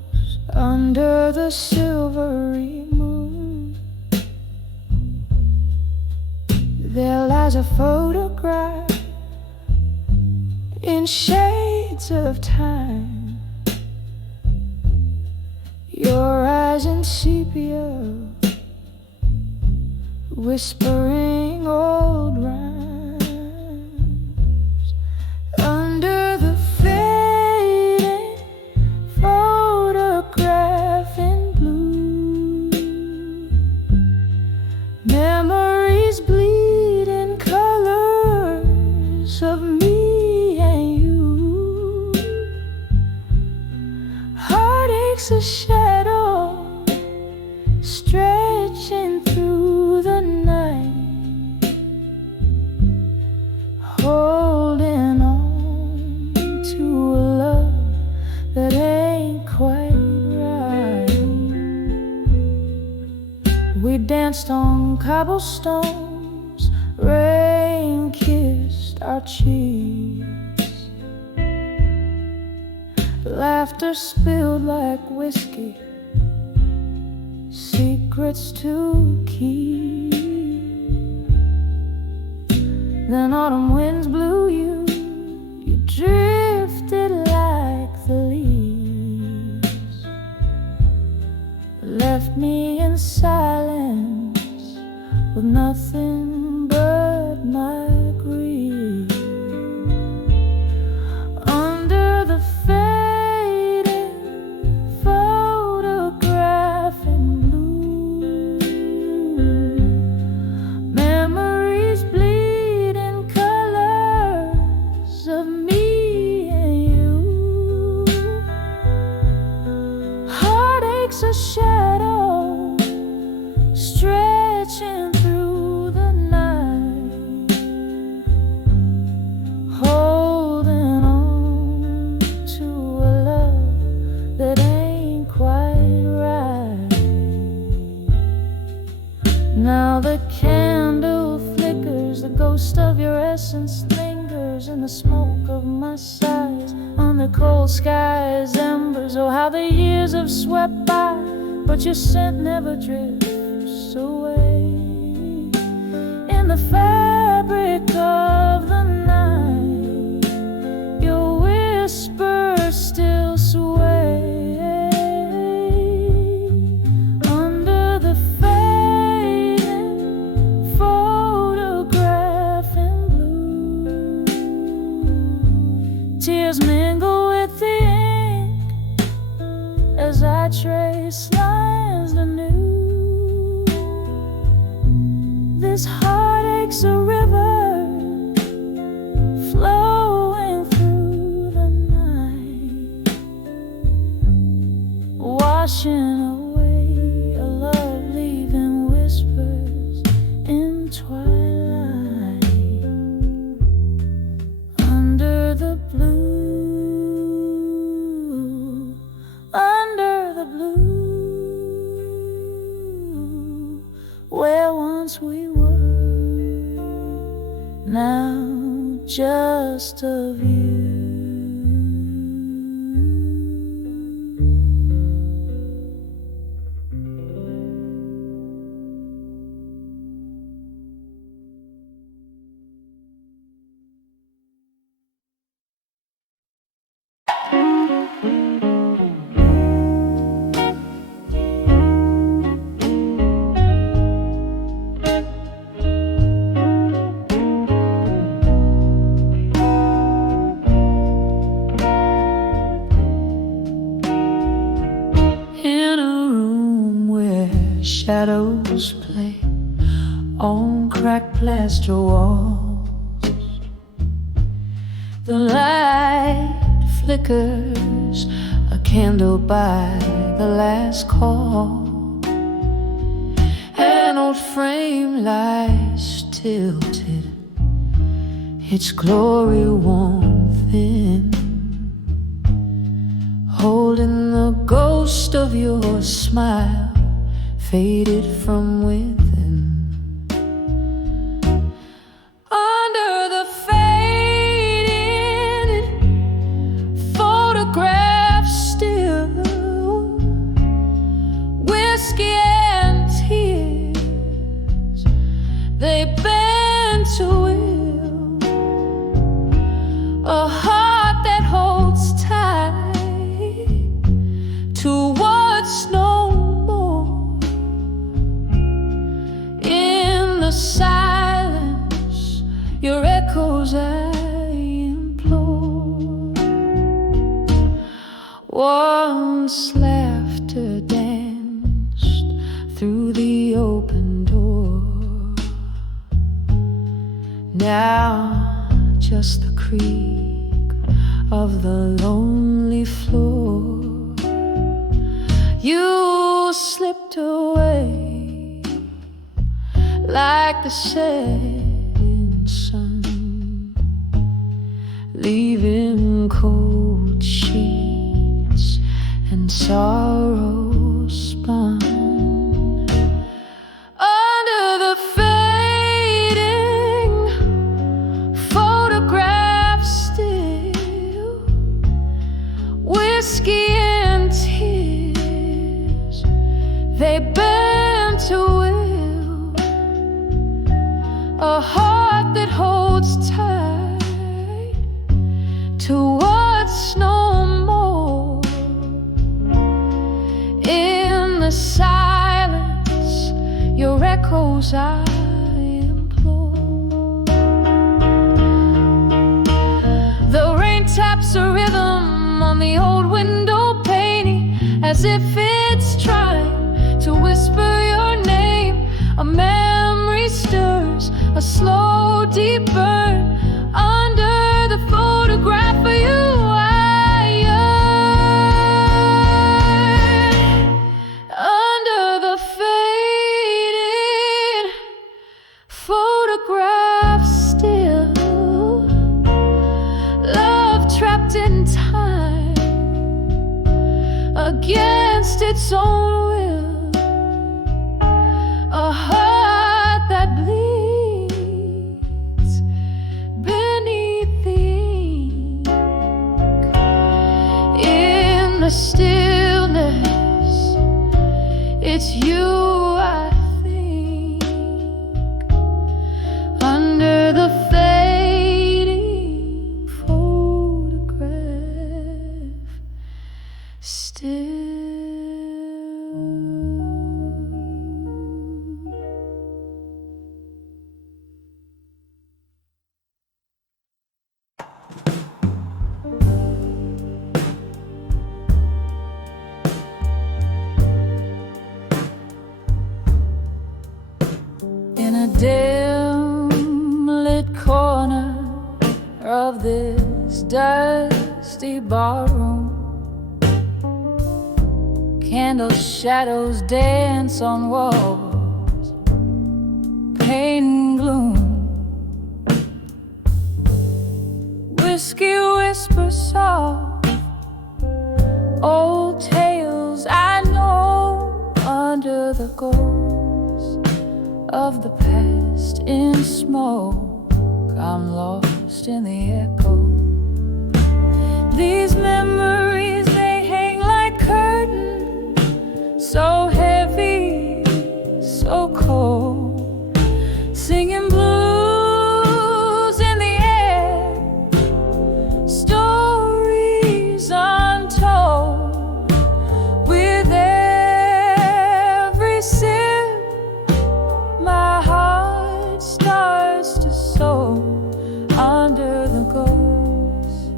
under the silvery moon. There lies a photograph in shades of time, your eyes in sepia, whispering old rhymes under the fading photograph in blue. Memories bleed in colors of me and you. Heartaches a shadow stretching through the night, holding on to a love that ain't quite right. We danced on cobblestones, rain kissed our cheeks, laughter spilled like whiskey, secrets to keep. Then autumn winds blew you, you drifted like the leaves, left me in silence with nothing but my grief. Under the fading photograph in blue, memories bleed in colors of me and you. Heartaches a shadow stretching through the night, holding on to a love that ain't quite right. Now the candle flickers, the ghost of your essence lingers in the smoke of my sighs. On the cold skies, embers, oh how the years have swept by, but your scent never drifts away. In the fabric of the night, your whisper still sway. Under the fading photograph in blue, tears mingle with the ink as I trace lines anew. This heartache's a river flowing through the night, washing away a love, leaving whispers in twilight. Under the blue, under the blue, where once we were, now just a view. shadows play on cracked plaster walls. The light flickers, a candle by the last call. An old frame lies tilted, its glory worn thin, holding the ghost of your smile, faded from within. Under the faded photograph still, whiskey and tears, they bend to will, a heart that holds tight to what's no more. In the silence, your echoes I implore. Once laughter danced through the open door, now just the creak of the lonely floor. You slipped away like the setting sun, leaving cold sheets and sorrow spun. Under the fading photograph still, whiskey and tears, they bend to will, a heart that holds tight to what's no more. In the silence, your echoes I implore. The rain taps a rhythm on the old window painting, as if it's trying to whisper your name. A memory stirs, a slow deep burn. Under the photograph of you I yearn. Under the faded photograph still, love trapped in time, against its own will, a heart that bleeds beneath the ink. In the stillness, it's you I think. Under the fading photograph still. In a dim lit corner of this dusty barroom, candle shadows dance on walls, pain and gloom. Whiskey whispers soft, old tales I know. Under the ghost of the past in smoke, I'm lost in the echo. These memories, they hang like curtains, so heavy, so cold, singing blues in the air, stories untold. With every sip, my heart starts to soar. Under the ghost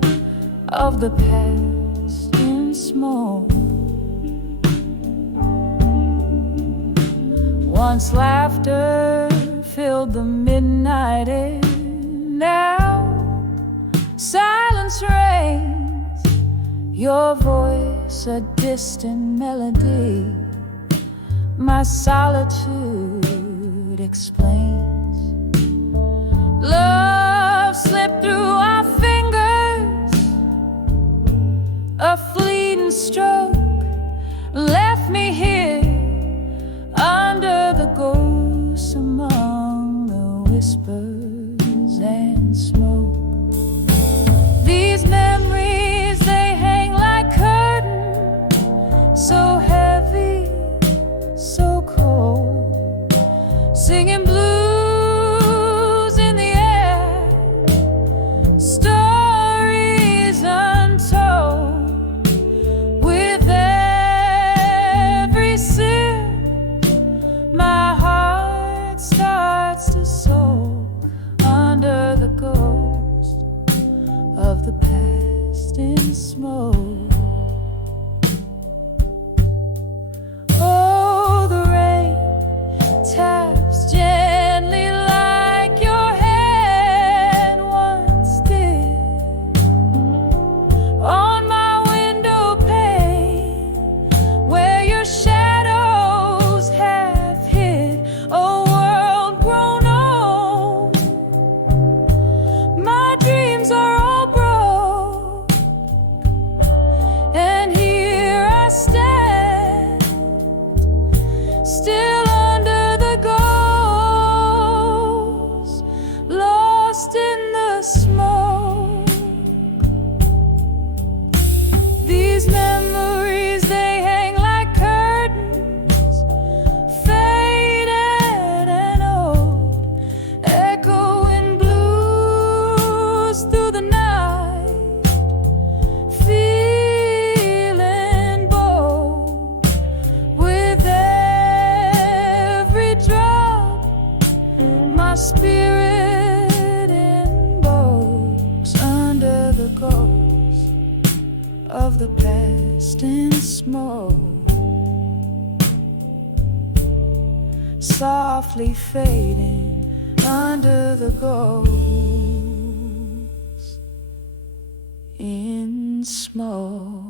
of the past Once laughter filled the midnight air, now silence reigns. Your voice a distant melody, my solitude explains. Love slipped through our fingers, a fleeting stroke left me here under the ghosts, among the whispers and smoke. These memories, they hang like curtains, so heavy, so cold, singing blues in the air, stories untold. With every sip, my heart starts to soar under the ghost of the past in smoke. Oh, the rain taps gently like your hand once did on my window pane, where your shadows have hid a world grown old. My dreams are all broke, and here I stand, still under the ghost, lost in the smoke. These memories, they hang like curtains, faded and old, echoing blues through the night, feeling bold. With every drop, my spirit invokes under the ghost of the past in smoke, softly fading under the ghost in smoke.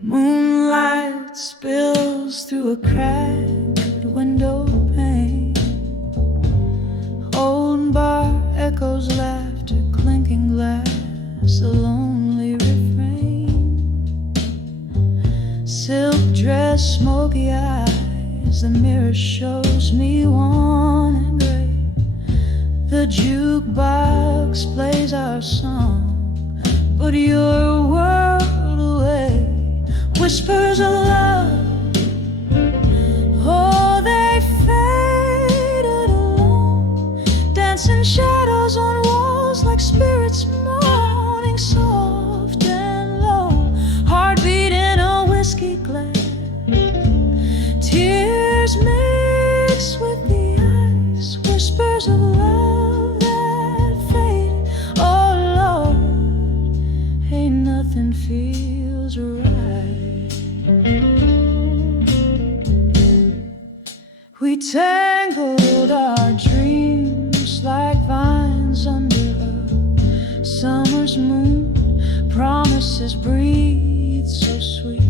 Moonlight spills through a cracked window pane. Old bar echoes laughter, clinking glass, a lonely refrain. Silk dress, smoky eyes, the mirror shows me wan and gray. The jukebox plays our song, but you're a world away. Whispers of love, oh, they faded alone, dancing shadows on walls like spirits moaning soft and low. Heartbeat in a whiskey glass, tears mixed with the ice. Whispers of love that fade, oh Lord, ain't nothing feels right. We tangled our dreams like vines under a summer's moon. Promises breathe so sweet,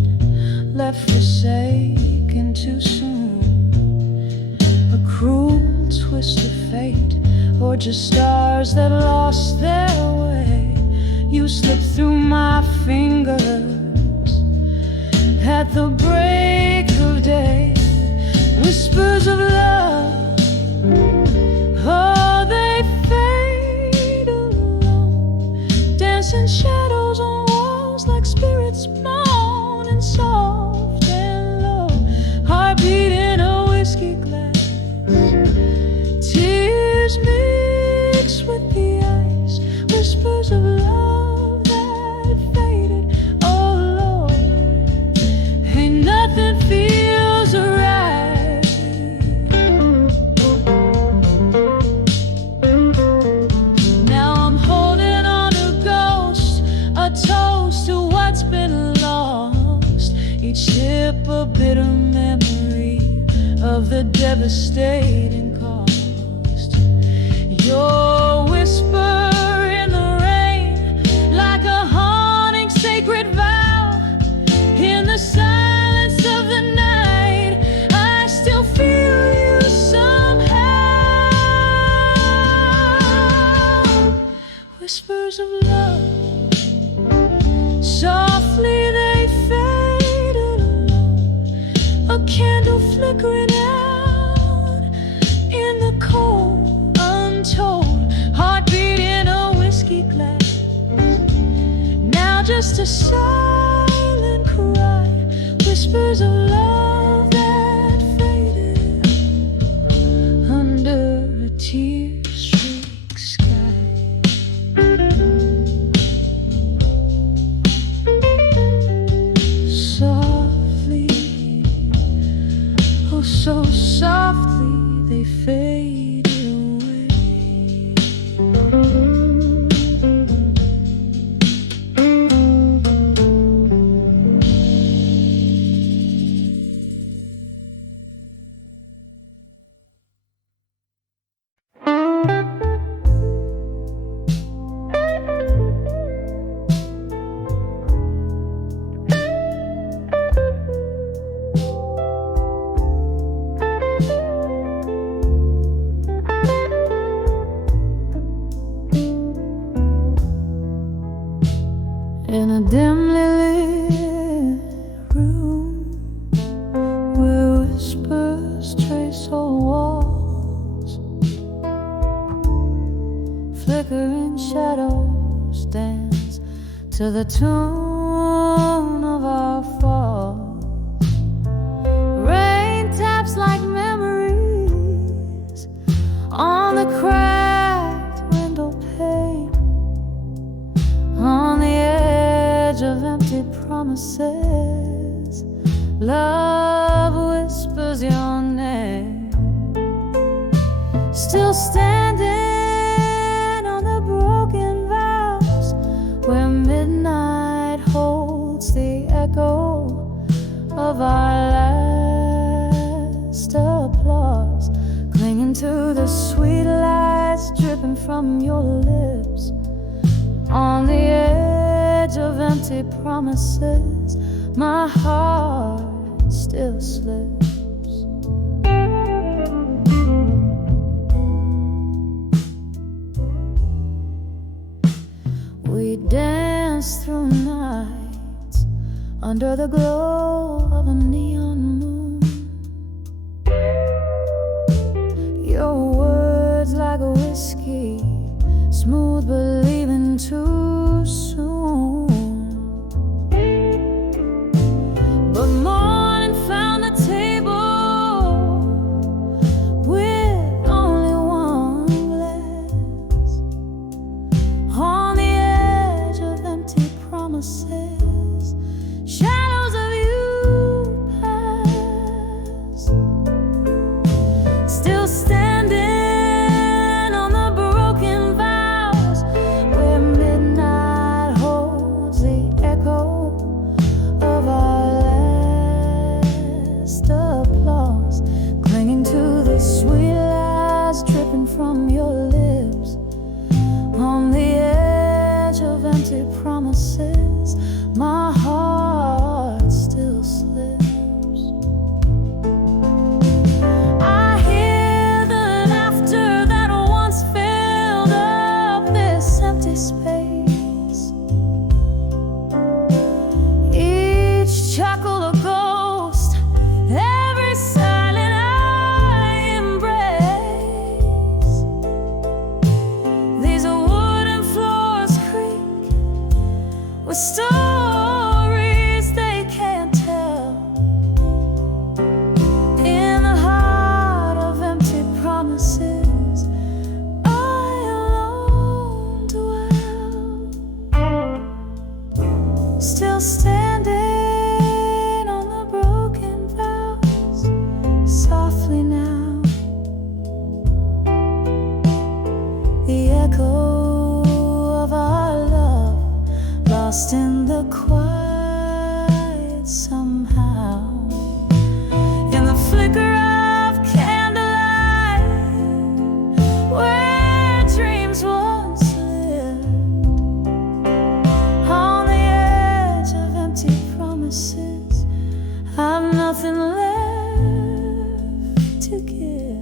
left forsaken too soon. A cruel twist of fate, or just stars that lost their way. You slipped through my fingers at the break of day. Whispers of love, oh, they fade alone, dancing shadows on walls like spirits moaning soft and low. Heartbeat in a whiskey glass, tears mixed with the ice, whispers of love that faded. Oh Lord, ain't nothing feels right. Now I'm holding on to ghosts, a toast to what's been lost. Each sip a bitter memory of the devastating cost. Your whisper in the rain, like a haunting sacred vow. In the silence of the night, I still feel you somehow. Whispers of love, softly they faded alone. A candle flickering out in the cold, untold. Heartbeat in a whiskey glass, now just a silent cry. Whispers of love that faded under a tear-streaked sky. Softly, oh so softly they fade away. In a dimly lit room where whispers trace old walls, flickering shadows dance to the tune of our fall. Rain taps like memories on the cracked window pane, on the edge of empty promises. Love whispers your name, still standing on the broken vows, where midnight holds the echo of our last applause, clinging to the sweet lies dripping from your lips. On the edge of empty promises, my heart still slips. We dance through nights under the glow of a neon moon. Your words like a whiskey, smooth but leaving too soon. But morning found the table with only one glass, on the edge of empty promises. Shadows of you pass, still standing on the broken vows, where midnight holds the echo of our last applause, clinging to the sweet lies dripping from your lips. On the edge of empty promises, my heart still slips. I hear the laughter that once filled up this empty space, each chuckle a ghost, every silent I embrace. These wooden floors creak with stories they can't tell. In the heart of empty promises, I alone dwell, still standing on the broken vows, softly now. The echo of our love, lost in the quiet somehow. In the flicker of candlelight, where dreams once lived, on the edge of empty promises, I've nothing left to give.